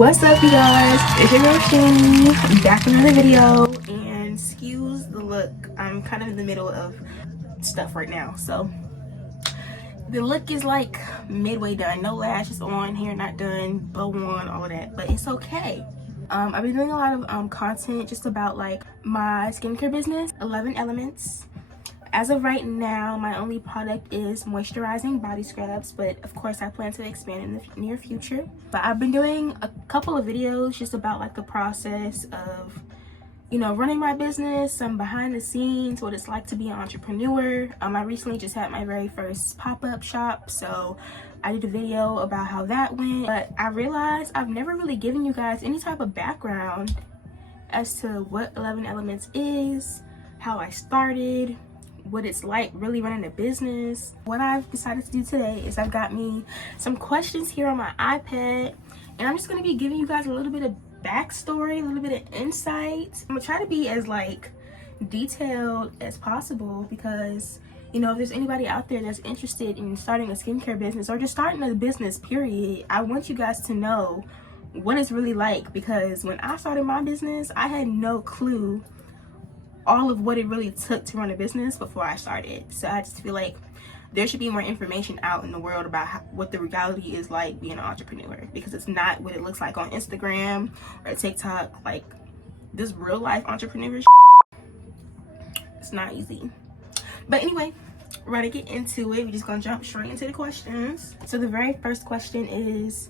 What's up, you guys? It's your girl Channy, back with another video. And excuse the look, I'm kind of in the middle of stuff right now, so the look is like midway done. No lashes on, hair not done, bow on, all of that, but it's okay. I've been doing a lot of content just about like my skincare business, 11 Elements. As of right now, my only product is moisturizing body scrubs, but of course I plan to expand in the near future. But I've been doing a couple of videos just about like the process of, you know, running my business, some behind the scenes, what it's like to be an entrepreneur. I recently just had my very first pop-up shop, so I did a video about how that went. But I realized I've never really given you guys any type of background as to what 11 Elements is, how I started, what it's like really running a business. What I've decided to do today is I've got me some questions here on my iPad, and I'm just going to be giving you guys a little bit of backstory, a little bit of insight. I'm gonna try to be as like detailed as possible because, you know, if there's anybody out there that's interested in starting a skincare business or just starting a business period, I want you guys to know what it's really like, because when I started my business I had no clue all of what it really took to run a business before I started. So I just feel like there should be more information out in the world about what the reality is like being an entrepreneur, because it's not what it looks like on Instagram or TikTok. Like, this real life entrepreneur, it's not easy. But anyway, we're gonna get into it. We're just gonna jump straight into the questions. So the very first question is,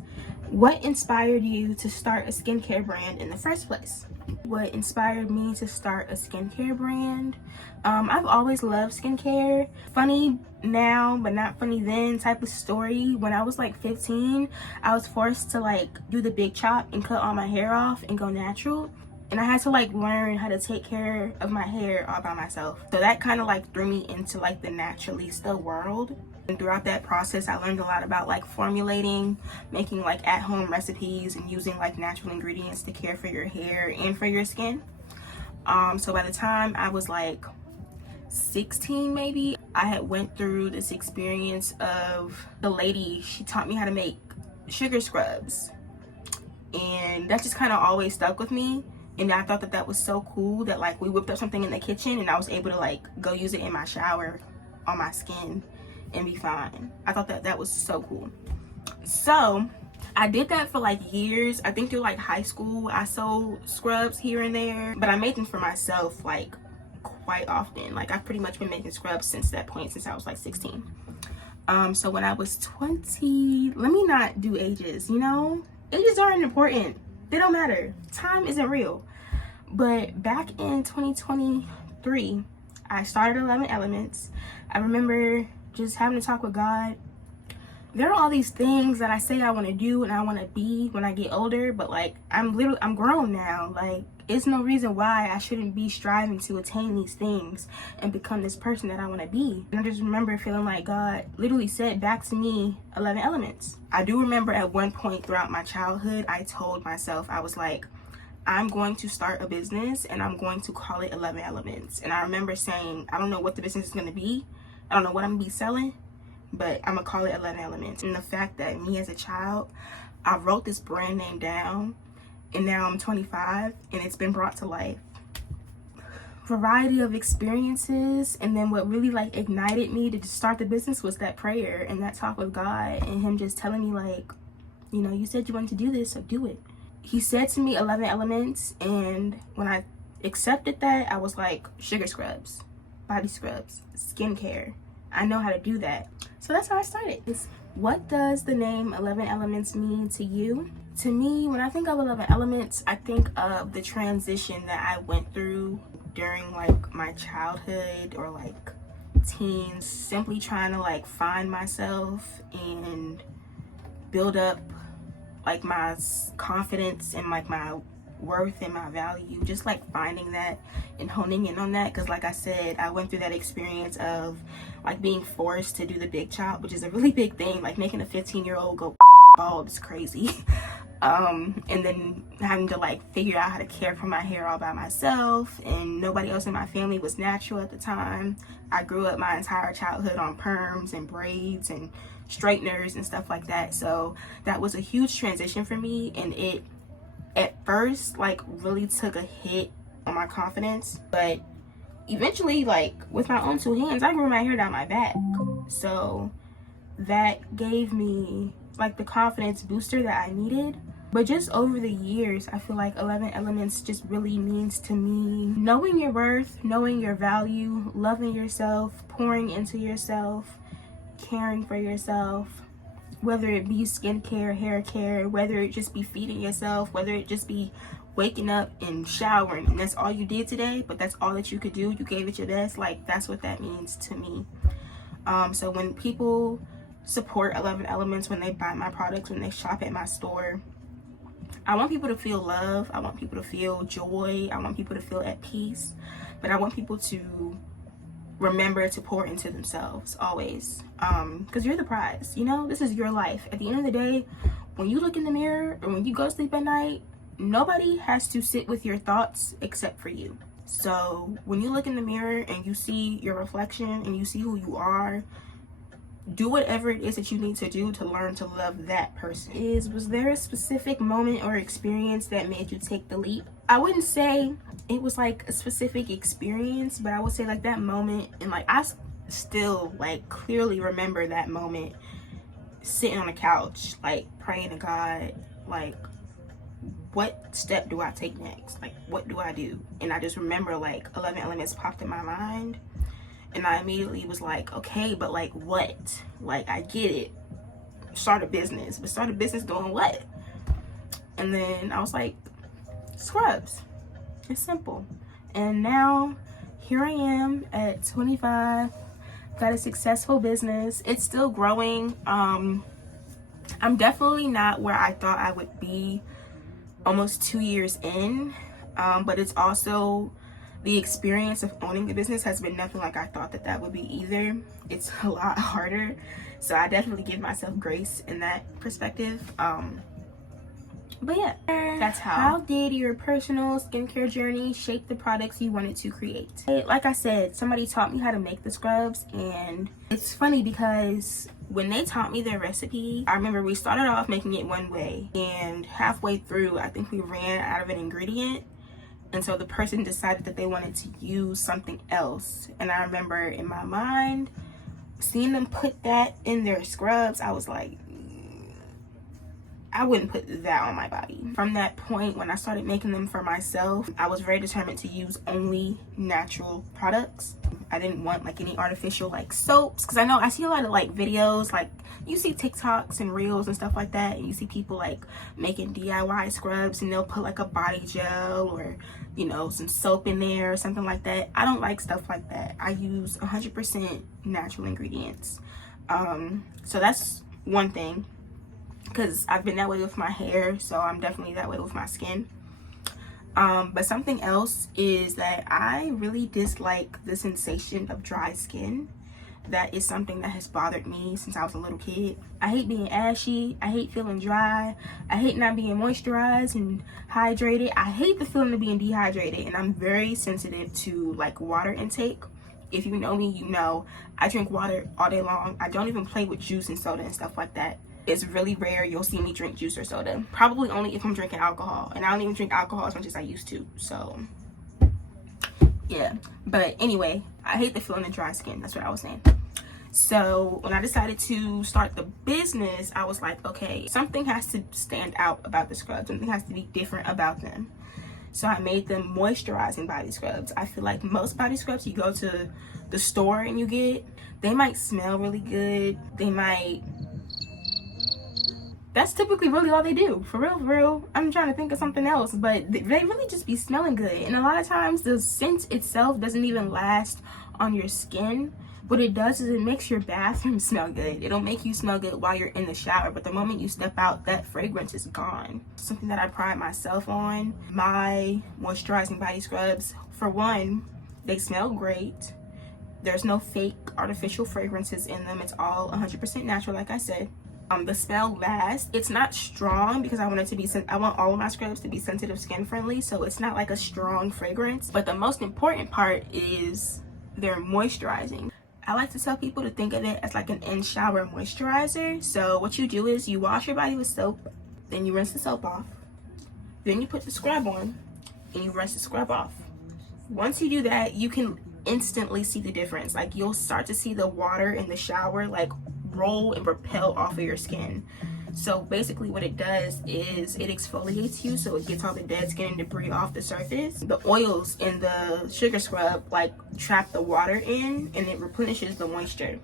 what inspired you to start a skincare brand in the first place? What inspired me to start a skincare brand? I've always loved skincare. Funny now but not funny then type of story. When I was like 15, I was forced to like do the big chop and cut all my hair off and go natural, and I had to like learn how to take care of my hair all by myself. So that kind of like threw me into like the naturalista world. And throughout that process, I learned a lot about like formulating, making like at-home recipes, and using like natural ingredients to care for your hair and for your skin. So by the time I was like 16 maybe, I had went through this experience of the lady. She taught me how to make sugar scrubs, and that just kind of always stuck with me. And I thought that that was so cool that like we whipped up something in the kitchen and I was able to like go use it in my shower on my skin and be fine. I thought that that was so cool. So I did that for like years. I think through like high school I sold scrubs here and there, but I made them for myself like quite often. Like, I've pretty much been making scrubs since that point, since I was like 16. So when I was 20, let me not do ages, you know, ages aren't important, they don't matter, time isn't real. But back in 2023 I started 11 Elements. I remember just having to talk with God. There are all these things that I say I want to do and I want to be when I get older, but like I'm grown now. Like, it's no reason why I shouldn't be striving to attain these things and become this person that I want to be. And I just remember feeling like God literally said back to me, 11 Elements. I do remember at one point throughout my childhood, I told myself, I was like, I'm going to start a business and I'm going to call it 11 Elements. And I remember saying, I don't know what the business is going to be. I don't know what I'm going to be selling, but I'm gonna call it 11 Elements. And the fact that me as a child, I wrote this brand name down, and now I'm 25 and it's been brought to life. Variety of experiences, and then what really like ignited me to start the business was that prayer and that talk with God, and him just telling me like, you know, you said you wanted to do this, so do it. He said to me 11 Elements, and when I accepted that, I was like, sugar scrubs, body scrubs, skincare, I know how to do that. So that's how I started. What does the name 11 Elements mean to you? To me, when I think of 11 Elements, I think of the transition that I went through during like my childhood or like teens, simply trying to like find myself and build up like my confidence and like my worth and my value, just like finding that and honing in on that. Because like I said, I went through that experience of like being forced to do the big chop, which is a really big thing. Like, making a 15-year-old go bald is crazy. And then having to like figure out how to care for my hair all by myself, and nobody else in my family was natural at the time. I grew up my entire childhood on perms and braids and straighteners and stuff like that. So that was a huge transition for me, and it at first like really took a hit on my confidence, but eventually, like with my own two hands, I grew my hair down my back. So that gave me like the confidence booster that I needed. But just over the years, I feel like 11 Elements just really means to me knowing your worth, knowing your value, loving yourself, pouring into yourself, caring for yourself, whether it be skincare, hair care, whether it just be feeding yourself, whether it just be waking up and showering, and that's all you did today, but that's all that you could do. You gave it your best. Like, that's what that means to me. So when people support 11 Elements, when they buy my products, when they shop at my store, I want people to feel love. I want people to feel joy. I want people to feel at peace. But I want people to remember to pour into themselves always. Because you're the prize. You know, this is your life. At the end of the day, when you look in the mirror or when you go to sleep at night, nobody has to sit with your thoughts except for you. So when you look in the mirror and you see your reflection and you see who you are, do whatever it is that you need to do to learn to love that person. Was there a specific moment or experience that made you take the leap? I wouldn't say it was like a specific experience, but I would say like that moment, and like I still like clearly remember that moment, sitting on the couch like praying to God, like, what step do I take next? Like, what do I do? And I just remember like 11 Elements popped in my mind. And I immediately was like, okay, but like what? Like, I get it. Start a business. But start a business doing what? And then I was like, scrubs. It's simple. And now here I am at 25. Got a successful business. It's still growing. I'm definitely not where I thought I would be almost 2 years in. But it's also, the experience of owning the business has been nothing like I thought that would be either. It's a lot harder. So I definitely give myself grace in that perspective. But yeah, that's how did your personal skincare journey shape the products you wanted to create? Like I said, somebody taught me how to make the scrubs, and it's funny because when they taught me their recipe, I remember we started off making it one way, and halfway through, I think we ran out of an ingredient. And so the person decided that they wanted to use something else. And I remember in my mind, seeing them put that in their scrubs, I was like, I wouldn't put that on my body. From that point, when I started making them for myself, I was very determined to use only natural products. I didn't want like any artificial like soaps, because I know I see a lot of like videos, like you see TikToks and reels and stuff like that, and you see people like making DIY scrubs and they'll put like a body gel or, you know, some soap in there or something like that. I don't like stuff like that. I use 100% natural ingredients. So that's one thing, because I've been that way with my hair, so I'm definitely that way with my skin. But something else is that I really dislike the sensation of dry skin. That is something that has bothered me since I was a little kid. I hate being ashy. I hate feeling dry. I hate not being moisturized and hydrated. I hate the feeling of being dehydrated, and I'm very sensitive to like water intake. If you know me, you know I drink water all day long. I don't even play with juice and soda and stuff like that. It's really rare you'll see me drink juice or soda. Probably only if I'm drinking alcohol, and I don't even drink alcohol as much as I used to. So yeah, but anyway, I hate the feeling of dry skin. That's what I was saying. So when I decided to start the business, I was like, okay, something has to stand out about the scrubs. Something has to be different about them. So I made them moisturizing body scrubs. I feel like most body scrubs you go to the store and you get, they might smell really good. They might, that's typically really all they do. For real. I'm trying to think of something else, but they really just be smelling good. And a lot of times the scent itself doesn't even last on your skin. What it does is it makes your bathroom smell good. It'll make you smell good while you're in the shower, but the moment you step out, that fragrance is gone. Something that I pride myself on, my moisturizing body scrubs, for one, they smell great. There's no fake artificial fragrances in them. It's all 100% natural, like I said. The smell lasts. It's not strong because I want it to be, I want all of my scrubs to be sensitive skin friendly, so it's not like a strong fragrance. But the most important part is they're moisturizing. I like to tell people to think of it as like an in-shower moisturizer. So what you do is you wash your body with soap, then you rinse the soap off, Then you put the scrub on and you rinse the scrub off. Once you do that, you can instantly see the difference. Like, you'll start to see the water in the shower like roll and repel off of your skin. So basically what it does is it exfoliates you, so it gets all the dead skin and debris off the surface. The oils in the sugar scrub like trap the water in, and it replenishes the moisture.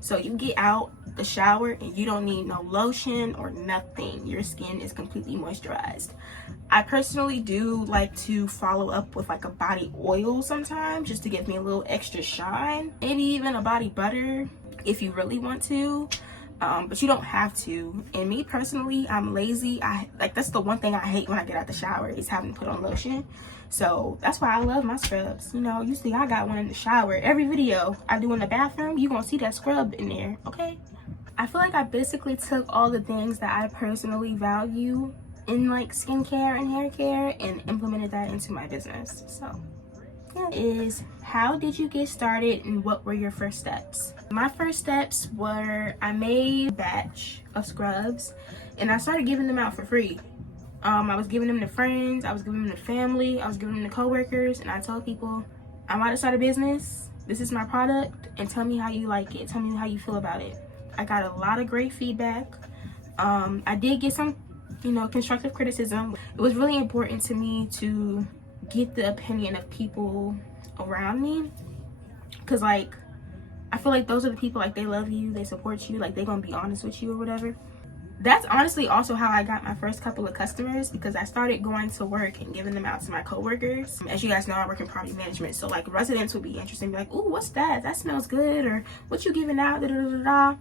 So you get out the shower and you don't need no lotion or nothing. Your skin is completely moisturized. I personally do like to follow up with like a body oil sometimes, just to give me a little extra shine. Maybe even a body butter if you really want to. But you don't have to. And me personally, I'm lazy. That's the one thing I hate when I get out the shower, is having to put on lotion. So that's why I love my scrubs. You know, you see I got one in the shower. Every video I do in the bathroom, you gonna see that scrub in there, okay? I feel like I basically took all the things that I personally value in like skincare and hair care and implemented that into my business. So is, how did you get started and what were your first steps? My first steps were, I made a batch of scrubs and I started giving them out for free. I was giving them to friends, I was giving them to family, I was giving them to coworkers, and I told people, I'm about to start a business, this is my product, and tell me how you like it, tell me how you feel about it. I got a lot of great feedback. I did get some, you know, constructive criticism. It was really important to me to get the opinion of people around me, because like I feel like those are the people, like, they love you, they support you, like they're gonna be honest with you or whatever. That's honestly also how I got my first couple of customers, because I started going to work and giving them out to my coworkers. As you guys know, I work in property management, so like residents would be interested and be like, "Ooh, what's that? That smells good," or "What you giving out?" Da, da, da, da.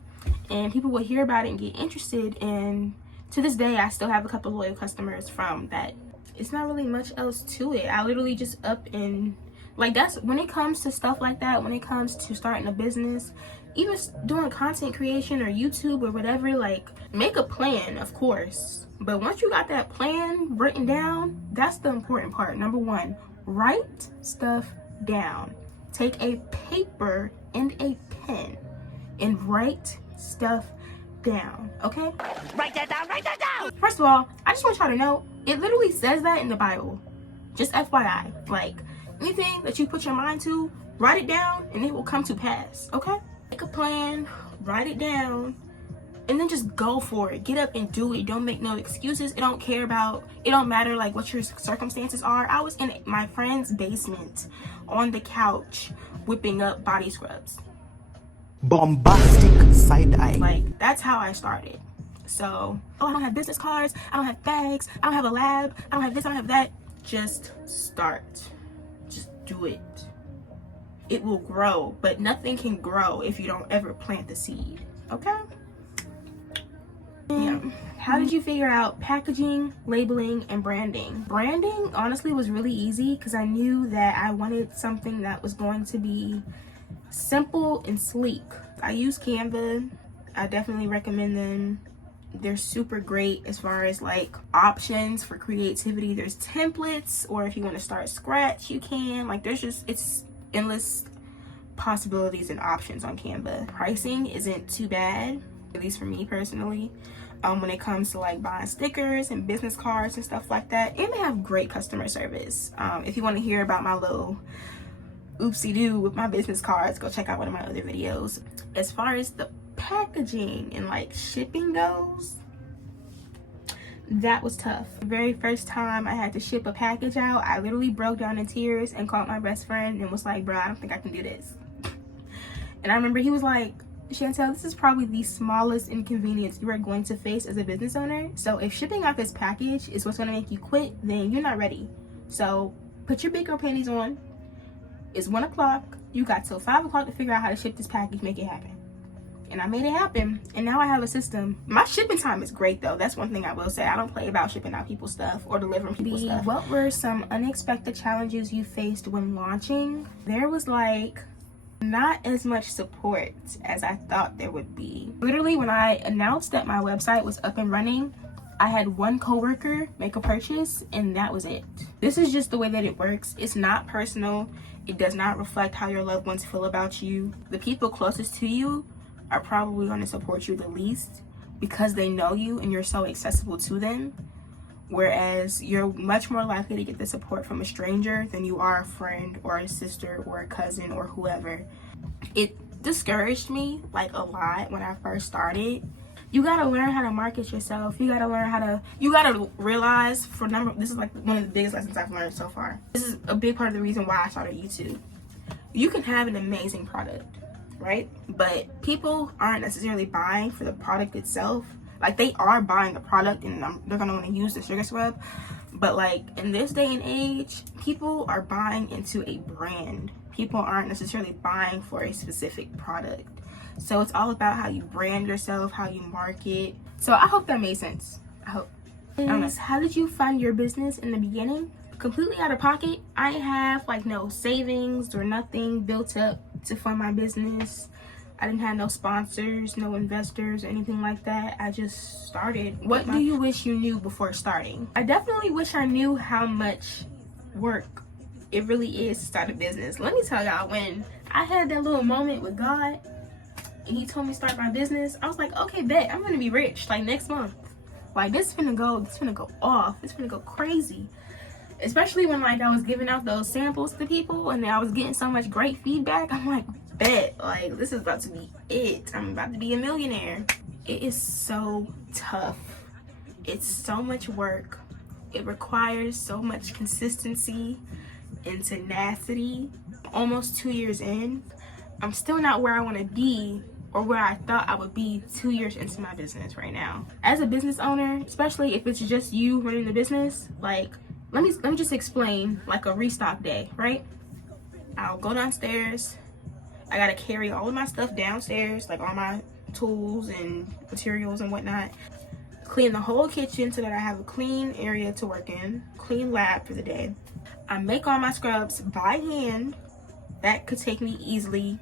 And people would hear about it and get interested, and to this day I still have a couple loyal customers from that. It's not really much else to it. I literally just up and like, that's when it comes to stuff like that, when it comes to starting a business, even doing content creation or YouTube or whatever, like, make a plan, of course. But once you got that plan written down, that's the important part. Number one, write stuff down. Take a paper and a pen and write stuff down, okay? Write that down, write that down! First of all, I just want y'all to know, it literally says that in the Bible. Just FYI, like, anything that you put your mind to, write it down and it will come to pass, okay? Make a plan, write it down, and then just go for it. Get up and do it. Don't make no excuses. It don't matter like what your circumstances are. I was in my friend's basement on the couch whipping up body scrubs. Bombastic side eye. Like, that's how I started. So, oh, I don't have business cards, I don't have bags, I don't have a lab, I don't have this, I don't have that. Just start. Just do it. It will grow, but nothing can grow if you don't ever plant the seed, okay? Yeah. How did you figure out packaging, labeling, and branding? Branding honestly was really easy because I knew that I wanted something that was going to be simple and sleek. I use Canva. I definitely recommend them. They're super great as far as like options for creativity. There's templates, or if you want to start scratch, you can. Like, it's endless possibilities and options on Canva. Pricing isn't too bad, at least for me personally, when it comes to like buying stickers and business cards and stuff like that. And they have great customer service. If you want to hear about my little oopsie-doo with my business cards, go check out one of my other videos. As far as the packaging and like shipping goes, that was tough. The very first time I had to ship a package out, I literally broke down in tears and called my best friend and was like, "Bro, I don't think I can do this." And I remember he was like, "Chantel, this is probably the smallest inconvenience you are going to face as a business owner. So if shipping out this package is what's going to make you quit, then you're not ready. So put your big girl panties on. It's 1 o'clock. You got till 5 o'clock to figure out how to ship this package, make it happen." And I made it happen, and now I have a system. My shipping time is great though. That's one thing I will say. I don't play about shipping out people's stuff or delivering people's stuff. What were some unexpected challenges you faced when launching? There was like not as much support as I thought there would be. Literally, when I announced that my website was up and running, I had one coworker make a purchase and that was it. This is just the way that it works. It's not personal. It does not reflect how your loved ones feel about you. The people closest to you are probably going to support you the least because they know you and you're so accessible to them. Whereas you're much more likely to get the support from a stranger than you are a friend or a sister or a cousin or whoever. It discouraged me like a lot when I first started. You gotta learn how to market yourself. You gotta realize this is like one of the biggest lessons I've learned so far. This is a big part of the reason why I started YouTube. You can have an amazing product, right? But people aren't necessarily buying for the product itself. Like, they are buying the product and they're gonna want to use the sugar scrub, but like in this day and age, people are buying into a brand. People aren't necessarily buying for a specific product. So it's all about how you brand yourself, how you market. So I hope that made sense. I hope. How did you fund your business in the beginning? Completely out of pocket. I didn't have like no savings or nothing built up to fund my business. I didn't have no sponsors, no investors, or anything like that. I just started. What do you wish you knew before starting? I definitely wish I knew how much work it really is to start a business. Let me tell y'all, when I had that little moment with God and he told me to start my business, I was like, okay, bet, I'm gonna be rich like next month. Like, this finna go off. It's finna go crazy. Especially when like I was giving out those samples to people and I was getting so much great feedback. I'm like, bet, like this is about to be it. I'm about to be a millionaire. It is so tough. It's so much work. It requires so much consistency and tenacity. Almost 2 years in, I'm still not where I want to be or where I thought I would be 2 years into my business right now. As a business owner, especially if it's just you running the business, like let me just explain like a restock day, right? I'll go downstairs. I gotta carry all of my stuff downstairs, like all my tools and materials and whatnot. Clean the whole kitchen so that I have a clean area to work in, clean lab for the day. I make all my scrubs by hand. That could take me easily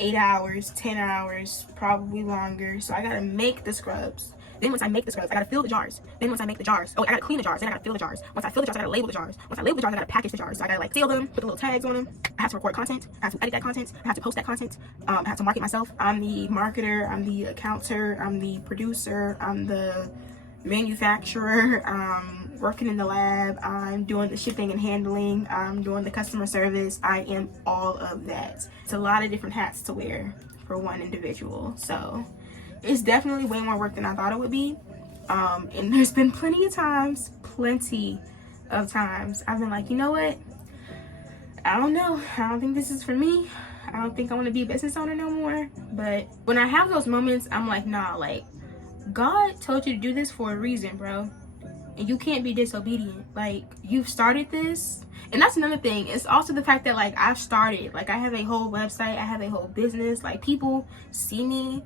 8 hours, 10 hours, probably longer. So I gotta make the scrubs. Then once I make the scrubs, I gotta fill the jars. Then once I make the jars, I gotta clean the jars. Then I gotta fill the jars. Once I fill the jars, I gotta label the jars. Once I label the jars, I gotta package the jars. So I gotta like seal them, put the little tags on them. I have to record content. I have to edit that content. I have to post that content. I have to market myself. I'm the marketer. I'm the accounter. I'm the producer. I'm the manufacturer. Working in the lab. I'm doing the shipping and handling. I'm doing the customer service. I am all of that. It's a lot of different hats to wear for one individual. So it's definitely way more work than I thought it would be. And there's been plenty of times I've been like, you know what? I don't know. I don't think this is for me. I don't think I want to be a business owner no more. But when I have those moments, I'm like, nah, like God told you to do this for a reason, bro. And you can't be disobedient. Like, you've started this. And that's another thing. It's also the fact that like I've started, like I have a whole website, I have a whole business. Like, people see me,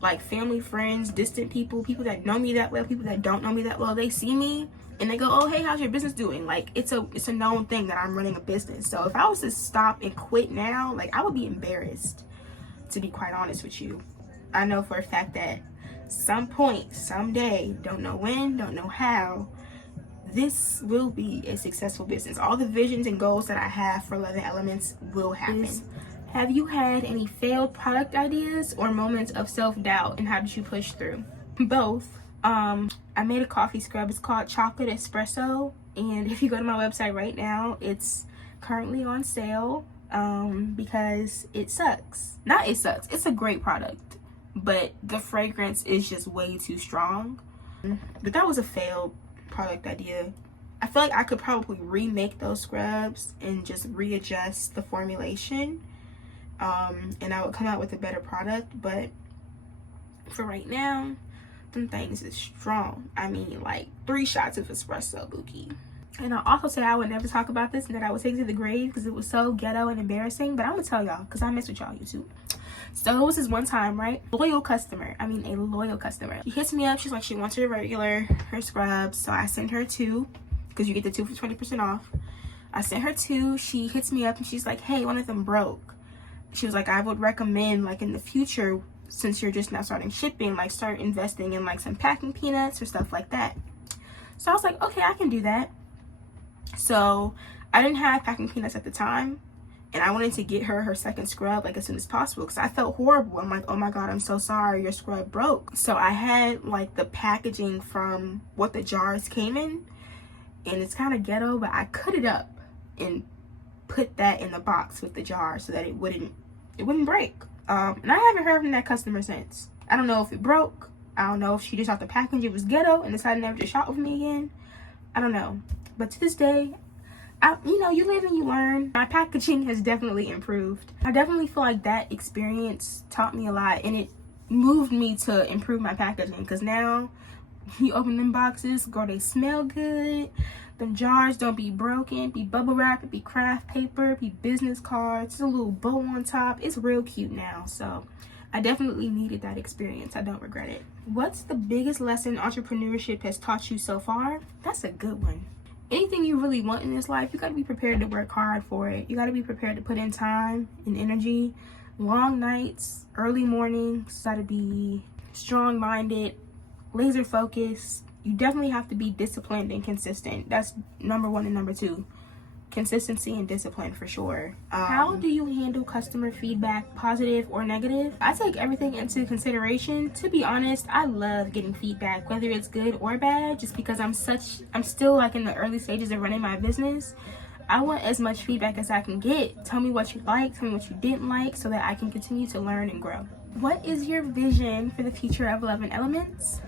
like family, friends, distant people, people that know me that well, people that don't know me that well, they see me and they go, oh, hey, how's your business doing? Like, it's a known thing that I'm running a business. So if I was to stop and quit now, like I would be embarrassed, to be quite honest with you. I know for a fact that some point, someday, don't know when, don't know how, this will be a successful business. All the visions and goals that I have for 11 Elements will happen. Have you had any failed product ideas or moments of self-doubt, and how did you push through? Both. I made a coffee scrub. It's called Chocolate Espresso, and if you go to my website right now, it's currently on sale because it sucks. Not it sucks. It's a great product, but the fragrance is just way too strong. But that was a failed product idea. I feel like I could probably remake those scrubs and just readjust the formulation, and I would come out with a better product. But for right now, them things is strong. I mean, like 3 shots of espresso, Buki. And I'll also say I would never talk about this and that I would take it to the grave because it was so ghetto and embarrassing, but I'm gonna tell y'all because I mess with y'all YouTube. So it was this one time, right? A loyal customer. She hits me up. She's like, she wants her scrubs. So I sent her 2 because you get the 2 for 20% off. I sent her 2. She hits me up and she's like, hey, one of them broke. She was like, I would recommend, like, in the future, since you're just now starting shipping, like start investing in like some packing peanuts or stuff like that. So I was like, okay, I can do that. So I didn't have packing peanuts at the time, and I wanted to get her second scrub like as soon as possible because I felt horrible. I'm like, oh my god, I'm so sorry, your scrub broke. So I had like the packaging from what the jars came in, and it's kind of ghetto, but I cut it up and put that in the box with the jar so that it wouldn't break. And I haven't heard from that customer since. I don't know if it broke. I don't know if she just thought the package it was ghetto and decided never to shop with me again. I don't know. But to this day, you know, you live and you learn. My packaging has definitely improved. I definitely feel like that experience taught me a lot, and it moved me to improve my packaging, because now you open them boxes, girl, they smell good. Them jars don't be broken, be bubble wrap, it be craft paper, be business cards, a little bow on top. It's real cute now. So I definitely needed that experience. I don't regret it. What's the biggest lesson entrepreneurship has taught you so far? That's a good one. Anything you really want in this life, you got to be prepared to work hard for it. You got to be prepared to put in time and energy, long nights, early mornings. Got to be strong-minded, laser focused. You definitely have to be disciplined and consistent. That's number one and number two. Consistency and discipline for sure. How do you handle customer feedback, positive or negative? I take everything into consideration. To be honest, I love getting feedback, whether it's good or bad, just because I'm still like in the early stages of running my business. I want as much feedback as I can get. Tell me what you like, tell me what you didn't like, so that I can continue to learn and grow. What is your vision for the future of 11 Elements?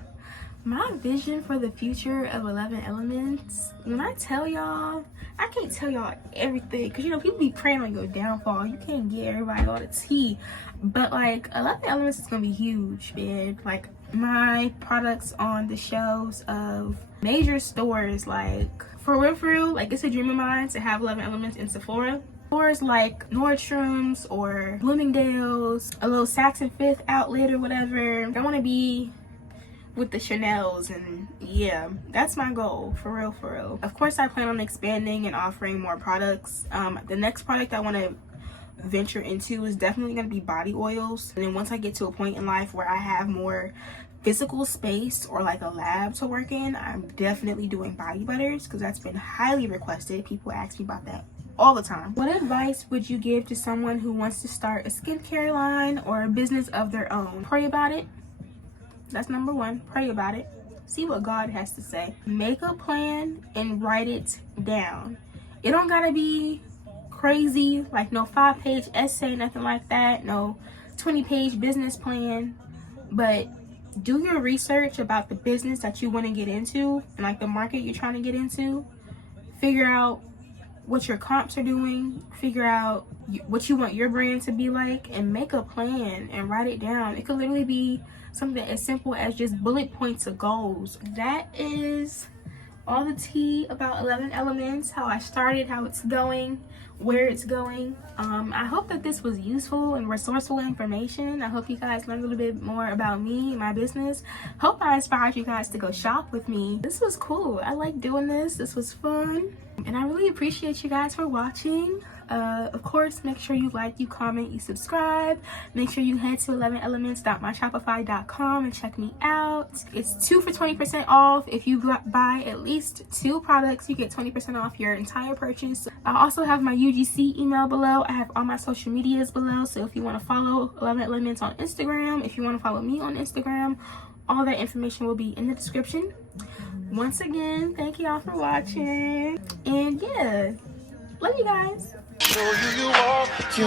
My vision for the future of 11 Elements, when I tell y'all, I can't tell y'all everything, because you know people be preying on your downfall. You can't get everybody all the tea, but like 11 Elements is gonna be huge, man. Like my products on the shelves of major stores, like for real, like it's a dream of mine to have 11 Elements in Sephora. Stores like Nordstrom's or Bloomingdale's, a little Saks and Fifth outlet or whatever. I want to be with the Chanel's, and yeah, that's my goal, for real. Of course, I plan on expanding and offering more products. The next product I want to venture into is definitely going to be body oils, and then once I get to a point in life where I have more physical space or like a lab to work in, I'm definitely doing body butters, because that's been highly requested. People ask me about that all the time. What advice would you give to someone who wants to start a skincare line or a business of their own? Pray about it. That's number one. Pray about it. See what God has to say. Make a plan and write it down. It don't gotta be crazy, like no 5-page essay, nothing like that. No 20-page business plan. But do your research about the business that you want to get into and like the market you're trying to get into. Figure out what your comps are doing. Figure out what you want your brand to be like, and make a plan and write it down. It could literally be something as simple as just bullet points of goals. That is all the tea about 11 Elements, how I started, how it's going, where it's going. I hope that this was useful and resourceful information. I hope you guys learned a little bit more about me and my business. Hope I inspired you guys to go shop with me. This was cool. I like doing this. This was fun. And I really appreciate you guys for watching. Of course, make sure you like, you comment, you subscribe. Make sure you head to 11elements.myshopify.com and check me out. It's 2 for 20% off. If you buy at least 2 products, you get 20% off your entire purchase. I also have my UGC email below. I have all my social medias below. So if you want to follow 11 Elements on Instagram, if you want to follow me on Instagram, all that information will be in the description. Once again, thank y'all for watching. And yeah, love you guys. So you walk, you